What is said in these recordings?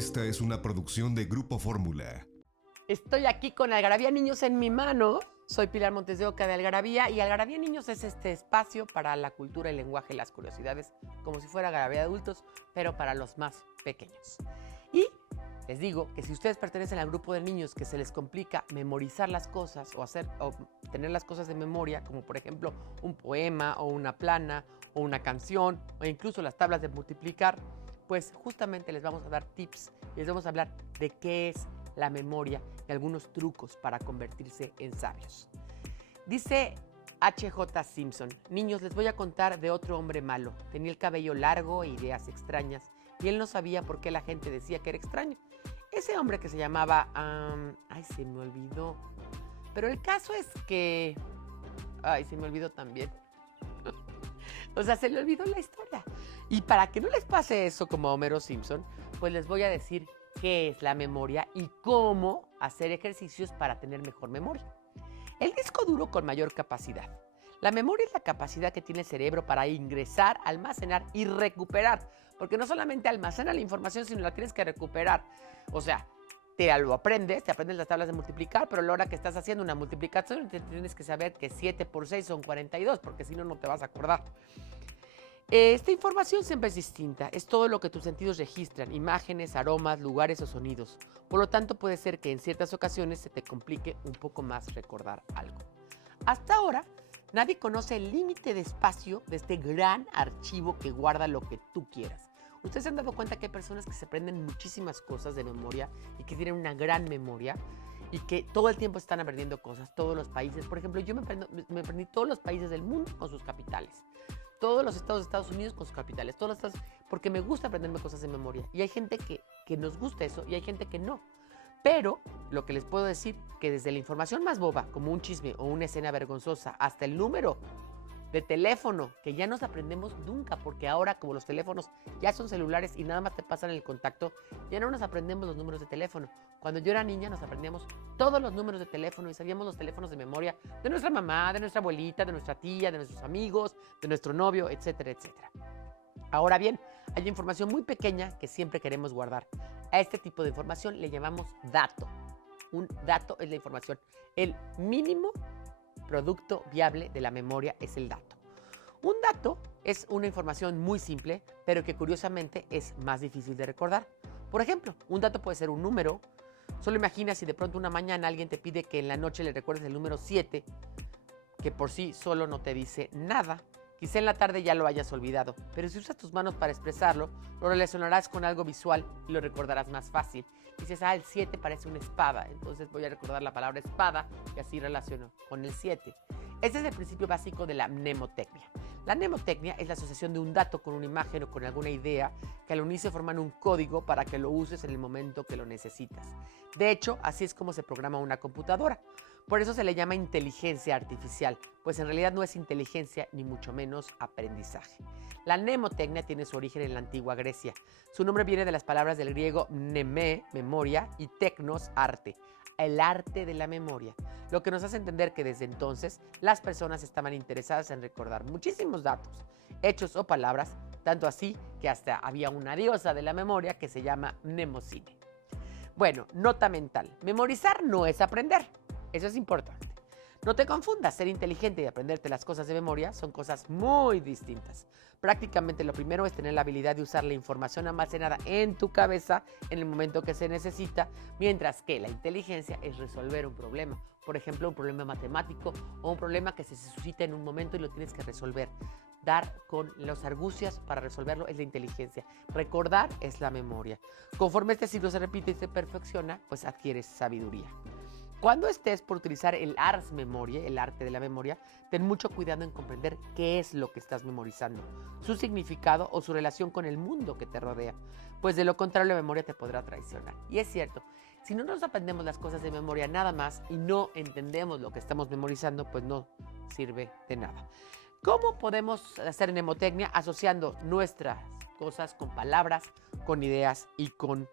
Esta es una producción de Grupo Fórmula. Estoy aquí con Algarabía Niños en mi mano. Soy Pilar Montes de Oca de Algarabía y Algarabía Niños es este espacio para la cultura, el lenguaje y las curiosidades, como si fuera Algarabía de adultos, pero para los más pequeños. Y les digo que si ustedes pertenecen al grupo de niños que se les complica memorizar las cosas o tener las cosas de memoria, como por ejemplo un poema o una plana o una canción o incluso las tablas de multiplicar, pues justamente les vamos a dar tips y les vamos a hablar de qué es la memoria y algunos trucos para convertirse en sabios. Dice H.J. Simpson: niños, les voy a contar de otro hombre malo. Tenía el cabello largo e ideas extrañas y él no sabía por qué la gente decía que era extraño. Ese hombre que se llamaba... se me olvidó. Pero el caso es que... se me olvidó también. O sea, se le olvidó la historia. Y para que no les pase eso como a Homero Simpson, pues les voy a decir qué es la memoria y cómo hacer ejercicios para tener mejor memoria. El disco duro con mayor capacidad. La memoria es la capacidad que tiene el cerebro para ingresar, almacenar y recuperar. Porque no solamente almacena la información, sino la tienes que recuperar. O sea, te aprendes las tablas de multiplicar, pero a la hora que estás haciendo una multiplicación tienes que saber que 7 por 6 son 42, porque si no, no te vas a acordar. Esta información siempre es distinta, es todo lo que tus sentidos registran, imágenes, aromas, lugares o sonidos. Por lo tanto, puede ser que en ciertas ocasiones se te complique un poco más recordar algo. Hasta ahora, nadie conoce el límite de espacio de este gran archivo que guarda lo que tú quieras. ¿Ustedes se han dado cuenta que hay personas que se aprenden muchísimas cosas de memoria y que tienen una gran memoria y que todo el tiempo están aprendiendo cosas, todos los países? Por ejemplo, yo me aprendí todos los países del mundo con sus capitales. Todos los estados de Estados Unidos con sus capitales, todos los estados, porque me gusta aprenderme cosas de memoria. Y hay gente que nos gusta eso y hay gente que no. Pero lo que les puedo decir, que desde la información más boba, como un chisme o una escena vergonzosa, hasta el número de teléfono, que ya nos aprendemos nunca, porque ahora como los teléfonos ya son celulares y nada más te pasan el contacto, ya no nos aprendemos los números de teléfono. Cuando yo era niña nos aprendíamos todos los números de teléfono y sabíamos los teléfonos de memoria de nuestra mamá, de nuestra abuelita, de nuestra tía, de nuestros amigos, de nuestro novio, etcétera, etcétera. Ahora bien, hay información muy pequeña que siempre queremos guardar. A este tipo de información le llamamos dato. Un dato es la información. El mínimo producto viable de la memoria es el dato. Un dato es una información muy simple, pero que curiosamente es más difícil de recordar. Por ejemplo, un dato puede ser un número. Solo imagina si de pronto una mañana alguien te pide que en la noche le recuerdes el número 7, que por sí solo no te dice nada. Quizá en la tarde ya lo hayas olvidado, pero si usas tus manos para expresarlo, lo relacionarás con algo visual y lo recordarás más fácil. Dices, el 7 parece una espada, entonces voy a recordar la palabra espada y así relaciono con el 7. Este es el principio básico de la mnemotecnia. La mnemotecnia es la asociación de un dato con una imagen o con alguna idea que al unirse forman un código para que lo uses en el momento que lo necesitas. De hecho, así es como se programa una computadora. Por eso se le llama inteligencia artificial, pues en realidad no es inteligencia ni mucho menos aprendizaje. La mnemotecnia tiene su origen en la antigua Grecia. Su nombre viene de las palabras del griego mneme, memoria, y teknos, arte, el arte de la memoria, lo que nos hace entender que desde entonces las personas estaban interesadas en recordar muchísimos datos, hechos o palabras, tanto así que hasta había una diosa de la memoria que se llama Mnemosine. Bueno, nota mental. Memorizar no es aprender. Eso es importante. No te confundas, ser inteligente y aprenderte las cosas de memoria son cosas muy distintas. Prácticamente lo primero es tener la habilidad de usar la información almacenada en tu cabeza en el momento que se necesita, mientras que la inteligencia es resolver un problema. Por ejemplo, un problema matemático o un problema que se suscita en un momento y lo tienes que resolver. Dar con las argucias para resolverlo es la inteligencia. Recordar es la memoria. Conforme este ciclo se repite y se perfecciona, pues adquieres sabiduría. Cuando estés por utilizar el ars memoria, el arte de la memoria, ten mucho cuidado en comprender qué es lo que estás memorizando, su significado o su relación con el mundo que te rodea, pues de lo contrario la memoria te podrá traicionar. Y es cierto, si no nos aprendemos las cosas de memoria nada más y no entendemos lo que estamos memorizando, pues no sirve de nada. ¿Cómo podemos hacer mnemotecnia? Asociando nuestras cosas con palabras, con ideas y con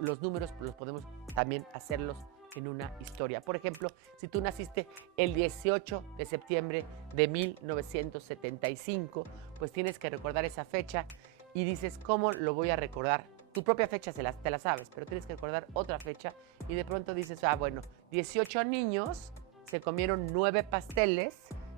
los números, pues los podemos también hacerlos en una historia. Por ejemplo, si tú naciste el 18 de septiembre de 1975, pues tienes que recordar esa fecha y dices, ¿cómo lo voy a recordar? tu propia fecha te la sabes, pero tienes que recordar otra fecha y de pronto dices, bueno, 18 niños se comieron 9 pasteles,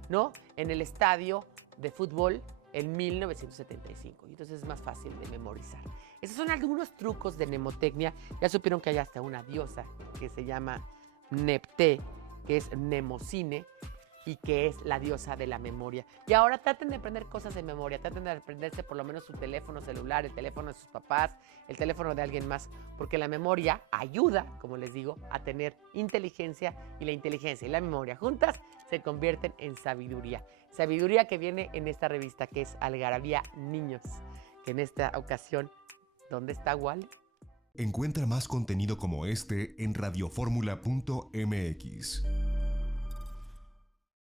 ¿no? En el estadio de fútbol en 1975. Y entonces es más fácil de memorizar. Esos son algunos trucos de mnemotecnia. Ya supieron que hay hasta una diosa que se llama Nepté, que es Mnemocine, y que es la diosa de la memoria. Y ahora traten de aprender cosas de memoria, traten de aprenderse por lo menos su teléfono celular, el teléfono de sus papás, el teléfono de alguien más, porque la memoria ayuda, como les digo, a tener inteligencia, y la inteligencia y la memoria juntas se convierten en sabiduría. Sabiduría que viene en esta revista que es Algarabía Niños, que en esta ocasión, ¿dónde está Wally? Encuentra más contenido como este en radioformula.mx.